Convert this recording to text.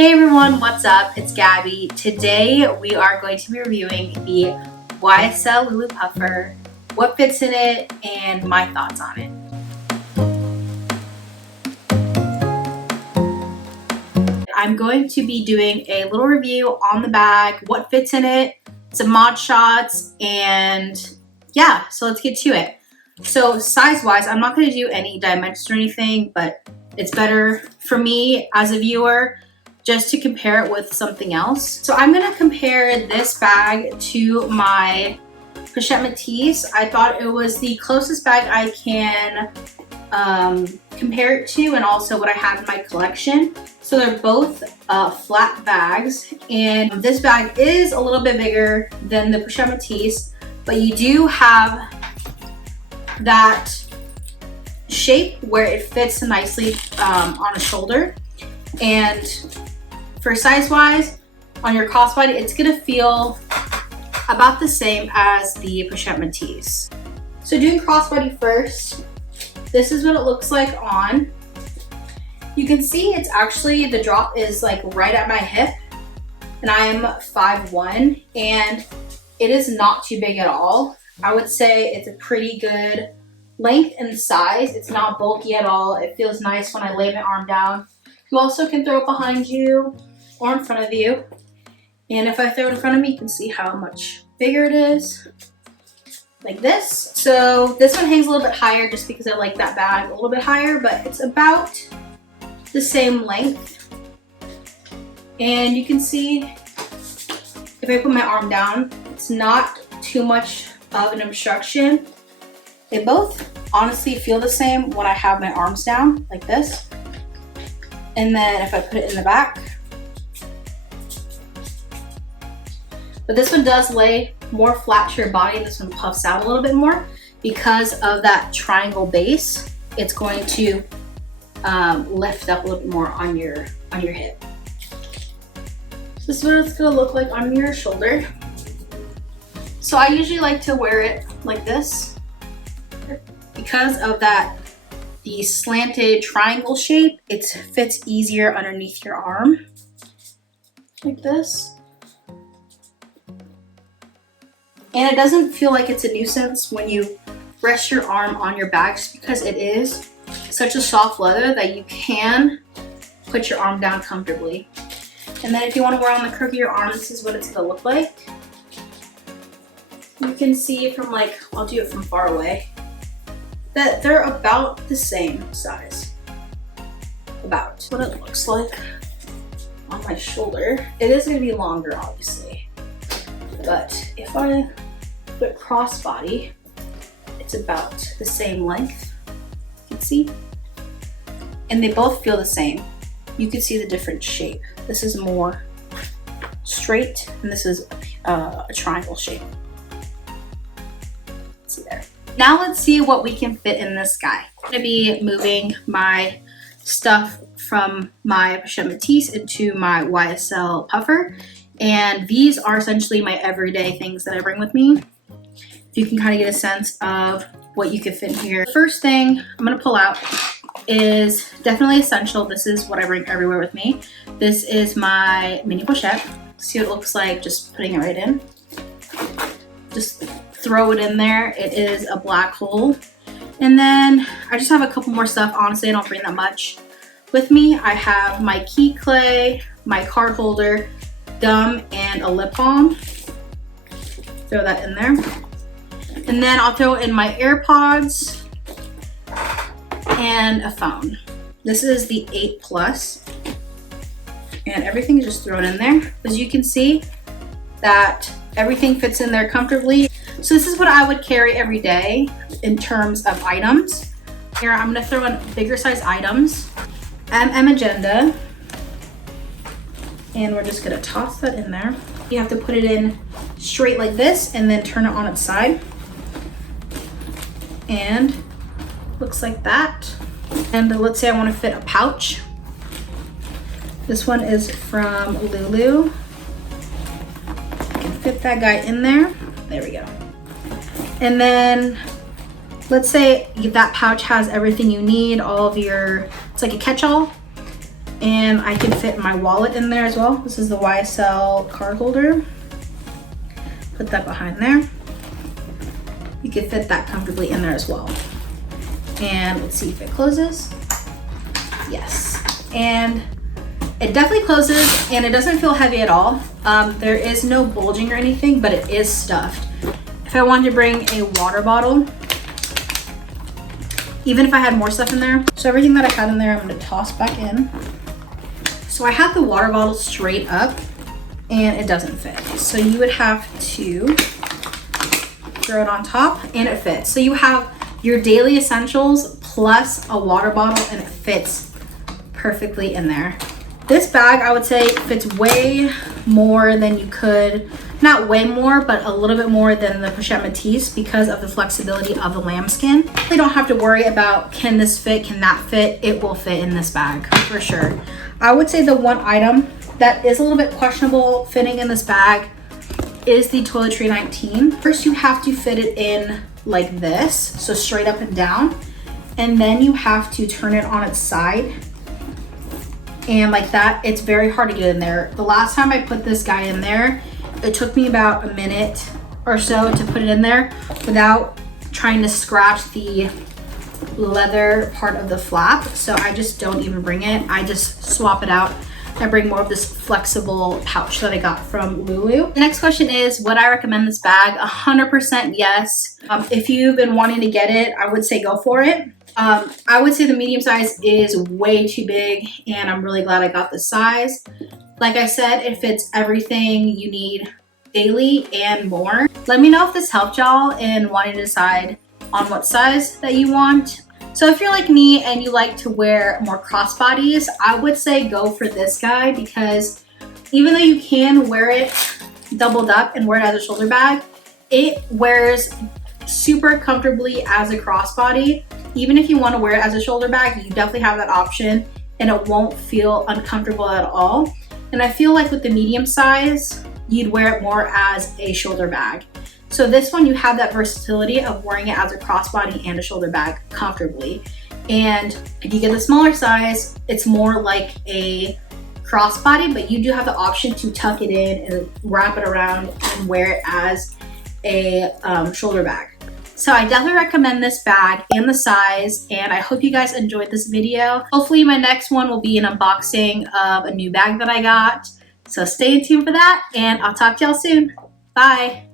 Hey everyone, what's up? It's Gabby. Today we are going to be reviewing the YSL Loulou Puffer, what fits in it, and my thoughts on it. I'm going to be doing a little review on the bag, what fits in it, some mod shots, and yeah, so let's get to it. So size-wise, I'm not going to do any dimensions or anything, but it's better for me as a viewer just to compare it with something else. So I'm gonna compare this bag to my Pushup Matisse. I thought it was the closest bag I can compare it to, and also what I have in my collection. So they're both flat bags, and this bag is a little bit bigger than the Pushup Matisse, but you do have that shape where it fits nicely on a shoulder. And for size-wise, on your crossbody, it's gonna feel about the same as the Pushup Matisse. So doing crossbody first, this is what it looks like on. You can see it's actually, the drop is like right at my hip, and I am 5'1", and it is not too big at all. I would say it's a pretty good length and size. It's not bulky at all. It feels nice when I lay my arm down. You also can throw it behind you or in front of you. And if I throw it in front of me, you can see how much bigger it is, like this. So this one hangs a little bit higher just because I like that bag a little bit higher, but it's about the same length. And you can see if I put my arm down, it's not too much of an obstruction. They both honestly feel the same when I have my arms down like this. And then if I put it in the back, but this one does lay more flat to your body. This one puffs out a little bit more because of that triangle base. It's going to lift up a little bit more on your hip. So this is what it's gonna look like on your shoulder. So I usually like to wear it like this because of that, the slanted triangle shape. It fits easier underneath your arm, like this. And it doesn't feel like it's a nuisance when you rest your arm on your back, just because it is such a soft leather that you can put your arm down comfortably. And then if you want to wear on the crook of your arm, this is what it's gonna look like. You can see from, like, I'll do it from far away, that they're about the same size. About what it looks like on my shoulder. It is gonna be longer, obviously, but if I put crossbody, it's about the same length, you can see. And they both feel the same. You can see the different shape. This is more straight, and this is a triangle shape. See there. Now let's see what we can fit in this guy. I'm gonna be moving my stuff from my Pushup Matisse into my YSL Puffer. And these are essentially my everyday things that I bring with me. You can kind of get a sense of what you can fit in here. The first thing I'm gonna pull out is definitely essential. This is what I bring everywhere with me. This is my mini pochette. See what it looks like, just putting it right in. Just throw it in there. It is a black hole. And then I just have a couple more stuff. Honestly, I don't bring that much with me. I have my key clay, my card holder, gum, and a lip balm. Throw that in there. And then I'll throw in my AirPods and a phone. This is the 8 Plus. And everything is just thrown in there. As you can see, that everything fits in there comfortably. So this is what I would carry every day in terms of items. Here I'm gonna throw in bigger size items. Agenda. And we're just gonna toss that in there. You have to put it in straight like this and then turn it on its side. And looks like that. And let's say I wanna fit a pouch. This one is from Loulou. You can fit that guy in there. There we go. And then let's say that pouch has everything you need, all of your, it's like a catch-all. And I can fit my wallet in there as well. This is the YSL card holder. Put that behind there. You can fit that comfortably in there as well. And let's see if it closes. Yes, and it definitely closes and it doesn't feel heavy at all. There is no bulging or anything, but it is stuffed. If I wanted to bring a water bottle, even if I had more stuff in there, so everything that I had in there, I'm gonna toss back in. So I have the water bottle straight up and it doesn't fit. So you would have to throw it on top and it fits. So you have your daily essentials plus a water bottle and it fits perfectly in there. This bag, I would say, fits way more than you could, not way more, but a little bit more than the Pushup Matisse because of the flexibility of the lambskin. You don't have to worry about, can this fit, can that fit? It will fit in this bag for sure. I would say the one item that is a little bit questionable fitting in this bag is the Toiletry 19. First, you have to fit it in like this, so straight up and down, and then you have to turn it on its side. And like that, it's very hard to get in there. The last time I put this guy in there, it took me about a minute or so to put it in there without trying to scratch the leather part of the flap. So I just don't even bring it. I just swap it out. I bring more of this flexible pouch that I got from Loulou. The next question is, would I recommend this bag? 100% yes. If you've been wanting to get it, I would say go for it. I would say the medium size is way too big and I'm really glad I got this size. Like I said, it fits everything you need daily and more. Let me know if this helped y'all in wanting to decide on what size that you want. So if you're like me and you like to wear more crossbodies, I would say go for this guy because even though you can wear it doubled up and wear it as a shoulder bag, it wears super comfortably as a crossbody. Even if you want to wear it as a shoulder bag, you definitely have that option and it won't feel uncomfortable at all. And I feel like with the medium size, you'd wear it more as a shoulder bag. So this one, you have that versatility of wearing it as a crossbody and a shoulder bag comfortably. And if you get the smaller size, it's more like a crossbody, but you do have the option to tuck it in and wrap it around and wear it as a shoulder bag. So I definitely recommend this bag and the size, and I hope you guys enjoyed this video. Hopefully my next one will be an unboxing of a new bag that I got. So stay tuned for that, and I'll talk to y'all soon. Bye.